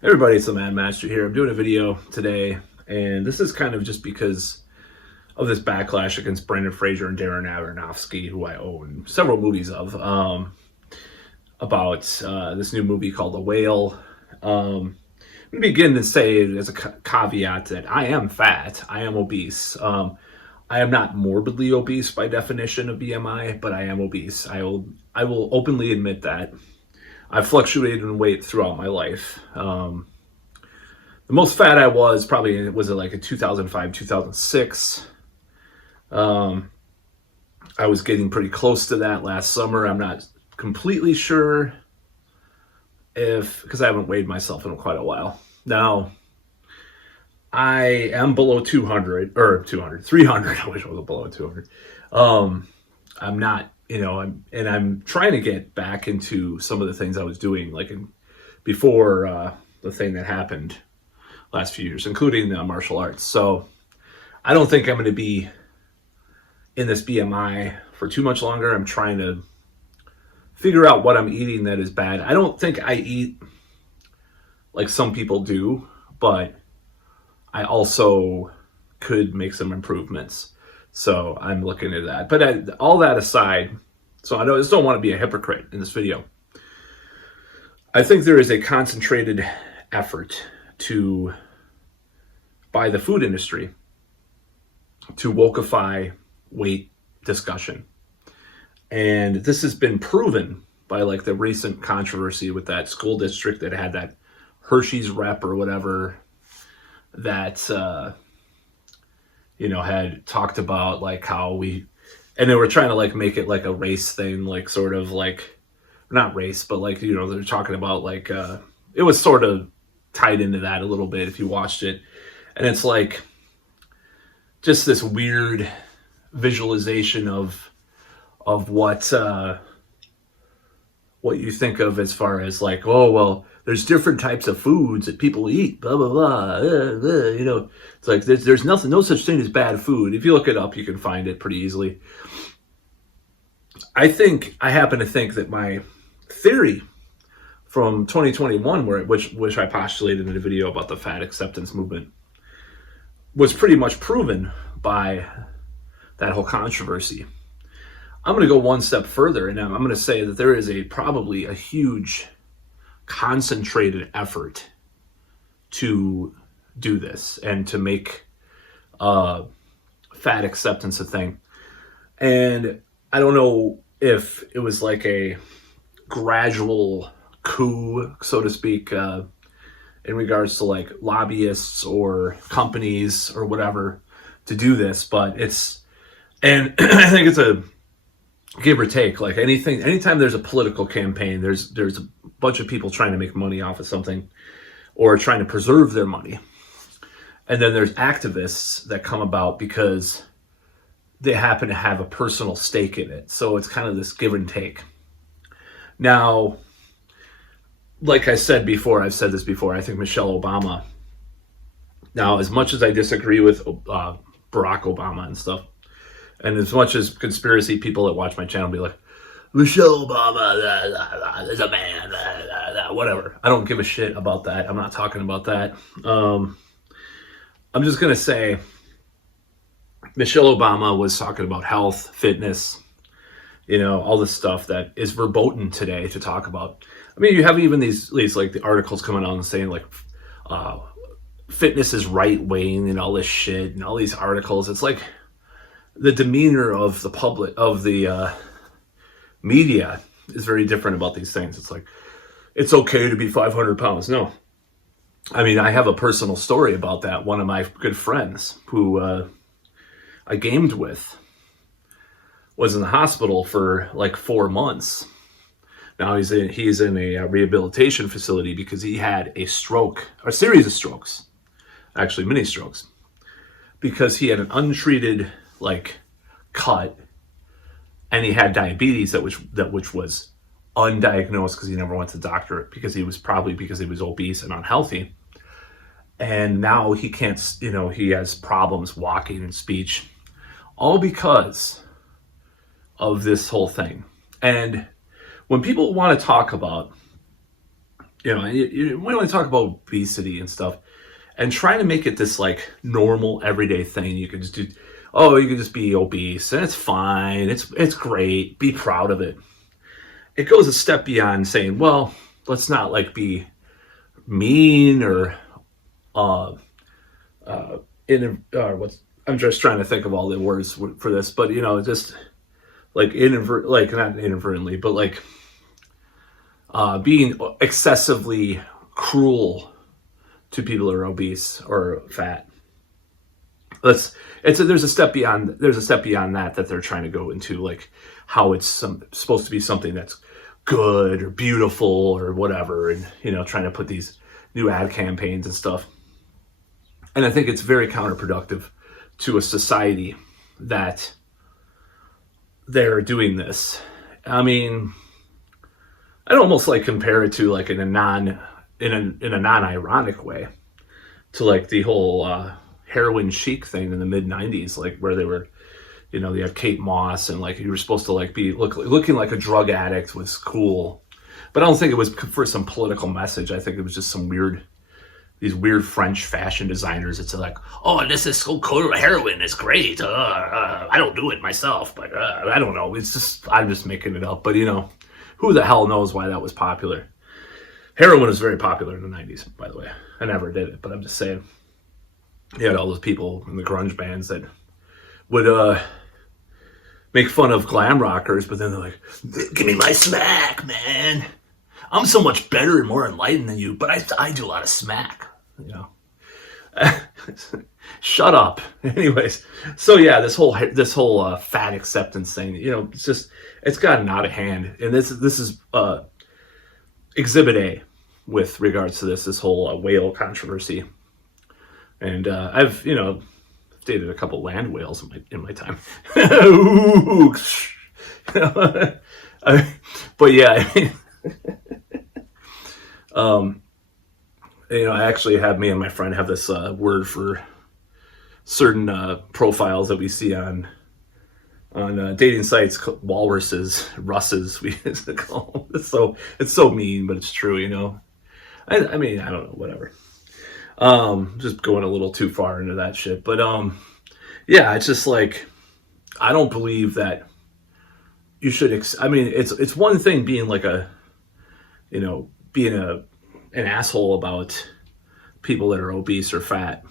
Everybody, it's the Mad Master here. I'm doing a video today, and this is kind of just because of this backlash against Brendan Fraser and Darren Aronofsky, who I own several movies of, about this new movie called The Whale. I'm going to begin to say as a caveat that I am fat, I am obese. I am not morbidly obese by definition of BMI, but I am obese. I will openly admit that. I've fluctuated in weight throughout my life. The most fat I was probably was like in 2005, 2006. I was getting pretty close to that last summer. I'm not completely sure because I haven't weighed myself in quite a while. Now, I am below 300. I wish I was below 200. I'm not, I'm trying to get back into some of the things I was doing, before the thing that happened last few years, including martial arts. So I don't think I'm going to be in this BMI for too much longer. I'm trying to figure out what I'm eating that is bad. I don't think I eat like some people do, but I also could make some improvements. So I'm looking at that. But all that aside, so I just don't want to be a hypocrite in this video. I think there is a concentrated effort by the food industry to wokeify weight discussion. And this has been proven by the recent controversy with that school district that had that Hershey's rep or whatever that had talked about how and they were trying to make it like a race thing, not race, but they're talking about it was sort of tied into that a little bit if you watched it. And it's just this weird visualization of what you think of as far as oh, well, there's different types of foods that people eat, blah, blah, blah, it's there's nothing, no such thing as bad food. If you look it up, you can find it pretty easily. I happen to think that my theory from 2021, which I postulated in a video about the fat acceptance movement, was pretty much proven by that whole controversy. I'm going to go one step further, and I'm going to say that there is probably a huge concentrated effort to do this and to make fat acceptance a thing. And I don't know if it was a gradual coup, so to speak, in regards to lobbyists or companies or whatever to do this, but and I think it's a give or take. Anytime there's a political campaign, there's a bunch of people trying to make money off of something or trying to preserve their money. And then there's activists that come about because they happen to have a personal stake in it. So it's kind of this give and take. Now, like I said before, I've said this before, I think Michelle Obama, now as much as I disagree with Barack Obama and stuff, and as much as conspiracy people that watch my channel be like, Michelle Obama is a man, whatever. I don't give a shit about that. I'm not talking about that. I'm just going to say Michelle Obama was talking about health, fitness, all this stuff that is verboten today to talk about. I mean, you have even these the articles coming out and saying fitness is right wing and all this shit and all these articles. It's the demeanor of the public, of the media, is very different about these things. It's okay to be 500 pounds. No. I mean, I have a personal story about that. One of my good friends who I gamed with was in the hospital for 4 months. Now he's in a rehabilitation facility because he had a series of strokes, actually mini strokes, because he had an untreated cut, and he had diabetes that which was undiagnosed because he never went to the doctor because he was obese and unhealthy. And now he can't, he has problems walking and speech, all because of this whole thing. And when people want to talk about we only talk about obesity and stuff, and trying to make it this like normal everyday thing. You can just do, oh, you can just be obese and it's fine. It's great. Be proud of it. It goes a step beyond saying, well, let's not like be mean or uh what's I'm just trying to think of all the words for this, but just like like not inadvertently, but like being excessively cruel to people who are obese or fat. There's a step beyond that they're trying to go into, like how it's supposed to be something that's good or beautiful or whatever, and trying to put these new ad campaigns and stuff. And I think it's very counterproductive to a society that they're doing this. I mean, I'd almost like compare it to like in a non-ironic way to like the whole Heroin Chic thing in the mid '90s, like where they were, they had Kate Moss, and like you were supposed to like be looking like a drug addict was cool, but I don't think it was for some political message. I think it was just these weird French fashion designers. It's like, oh, this is so cool. Heroin is great. I don't do it myself, but I don't know. I'm just making it up. But who the hell knows why that was popular? Heroin was very popular in the '90s, by the way. I never did it, but I'm just saying. You had all those people in the grunge bands that would make fun of glam rockers, but then they're like, give me my smack, man. I'm so much better and more enlightened than you, but I do a lot of smack, Shut up. Anyways, so yeah, this whole fat acceptance thing, it's gotten out of hand, and this is Exhibit A with regards to this whole whale controversy, and I've dated a couple land whales in my time, but yeah, I mean. I actually have me and my friend have this word for certain profiles that we see on dating sites, walruses, russes, we used to call them. It's so mean, but it's true, I mean, I don't know, whatever. Just going a little too far into that shit, but yeah, it's just like, I don't believe that you should. I mean, it's one thing being like being an asshole about people that are obese or fat,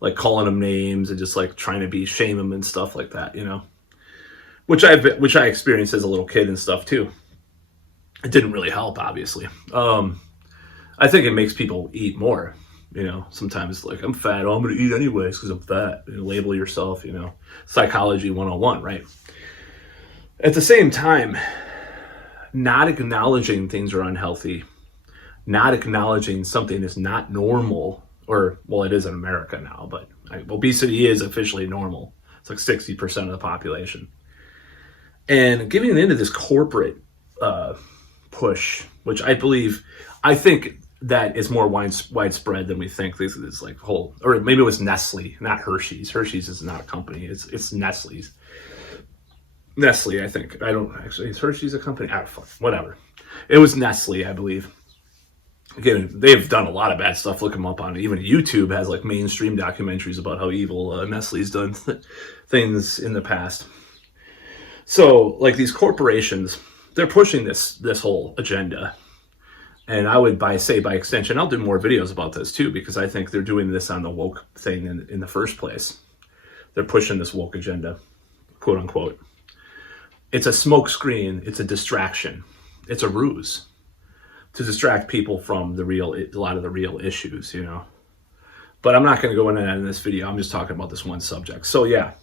like calling them names and just like trying to shame them and stuff like that, which I experienced as a little kid and stuff too. It didn't really help, obviously. I think it makes people eat more. Sometimes like, I'm fat, oh, I'm going to eat anyways because I'm fat. Label yourself, psychology 101, right? At the same time, not acknowledging things are unhealthy, not acknowledging something is not normal, or, well, it is in America now, but obesity is officially normal. It's like 60% of the population. And giving into this corporate push, which I think that is more widespread than we think. This is like whole, or maybe it was Nestle, not Hershey's. Hershey's is not a company. It's Nestle's. Nestle, I think. I don't actually. Is Hershey's a company? I don't fuck. Whatever. It was Nestle, I believe. Again, they've done a lot of bad stuff. Look them up on even YouTube has like mainstream documentaries about how evil Nestle's done things in the past. So, like these corporations, they're pushing this whole agenda. And I would by extension, I'll do more videos about this too, because I think they're doing this on the woke thing in the first place. They're pushing this woke agenda, quote unquote. It's a smokescreen. It's a distraction. It's a ruse to distract people from a lot of the real issues, But I'm not going to go into that in this video. I'm just talking about this one subject. So yeah,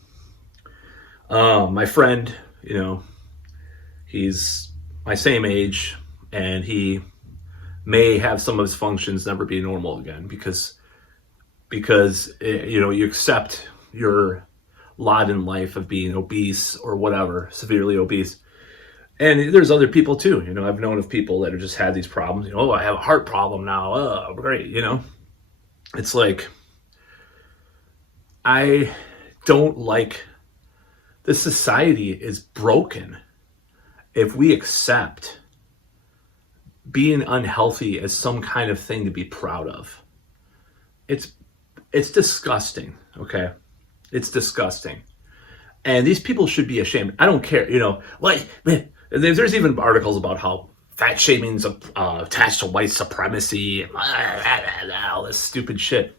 my friend, he's my same age, and he may have some of his functions never be normal again because you accept your lot in life of being obese or whatever, severely obese. And there's other people too, I've known of people that have just had these problems, oh, I have a heart problem now, oh, great, It's like, I don't like, this society is broken if we accept being unhealthy as some kind of thing to be proud of. It's it's disgusting, okay? It's disgusting. And these people should be ashamed. I don't care, like, man, there's even articles about how fat shaming's attached to white supremacy and all this stupid shit.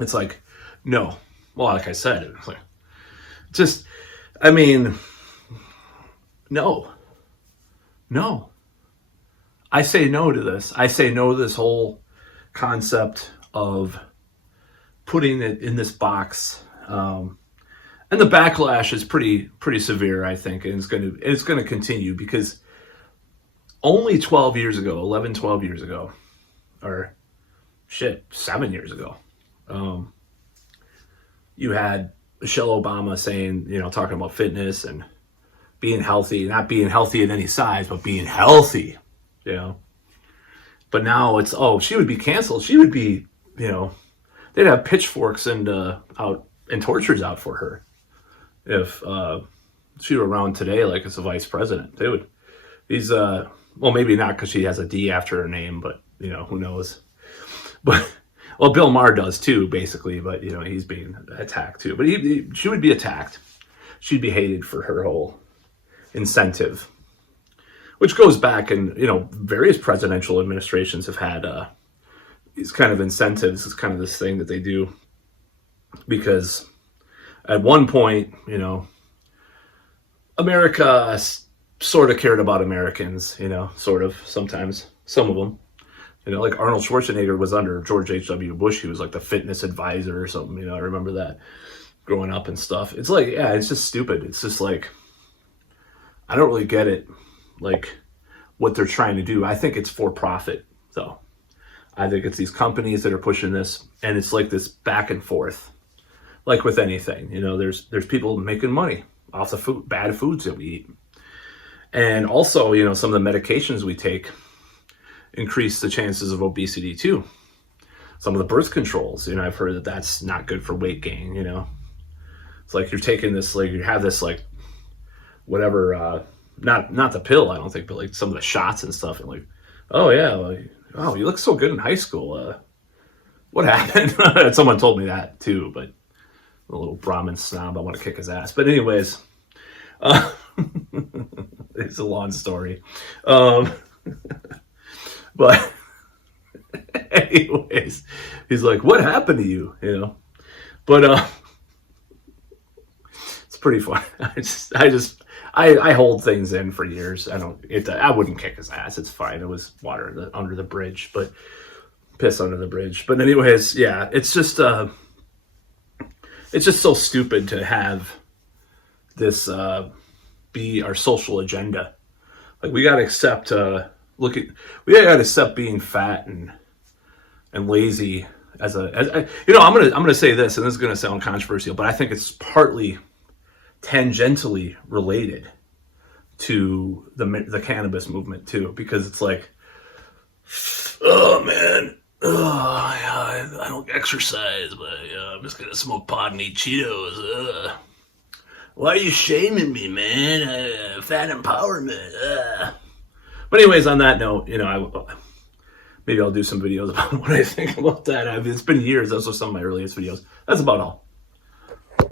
It's like, no. Well, like I said, it's like, just, I mean, no. No. I say no to this. I say no to this whole concept of putting it in this box. And the backlash is pretty severe, I think, and it's gonna continue because only 12 years ago, 11, 12 years ago, or shit, 7 years ago, you had Michelle Obama saying, talking about fitness and being healthy, not being healthy in any size, but being healthy, But now it's, she would be canceled. She would be, they'd have pitchforks and out and tortures out for her if she were around today, like as a vice president. They would. Maybe not because she has a D after her name, but who knows? But well, Bill Maher does too, basically. But he's being attacked too. But she would be attacked. She'd be hated for her whole incentive, which goes back, and various presidential administrations have had these kind of incentives. It's kind of this thing that they do because at one point, America sort of cared about Americans, sort of, sometimes, some of them. Like Arnold Schwarzenegger was under George H.W. Bush. He was like the fitness advisor or something, I remember that growing up and stuff. It's like, yeah, it's just stupid. It's just like, I don't really get it, like, what they're trying to do. I think it's for profit, though. I think it's these companies that are pushing this, and it's like this back and forth. Like with anything, there's people making money off the bad foods that we eat. And also, some of the medications we take increase the chances of obesity too. Some of the birth controls, I've heard that that's not good for weight gain, It's like you're taking this, like you have this, like, whatever, not the pill, I don't think, but like some of the shots and stuff. And like, oh yeah, like, oh, you look so good in high school. What happened? Someone told me that too, but a little Brahmin snob, I want to kick his ass. But anyways, it's a long story. But anyways, he's like, what happened to you? But it's pretty fun. I hold things in for years. I wouldn't kick his ass. It's fine. It was water under the bridge, but piss under the bridge. But anyways, yeah, it's just so stupid to have this be our social agenda. Like we gotta accept we gotta accept being fat and lazy as I'm gonna say this, and this is gonna sound controversial, but I think it's partly tangentially related to the cannabis movement too, because it's like, oh man, I don't exercise, but I'm just gonna smoke pot and eat Cheetos. Why are you shaming me, man? Fat empowerment. But anyways, on that note, maybe I'll do some videos about what I think about that. It's been years. Those are some of my earliest videos. That's about all.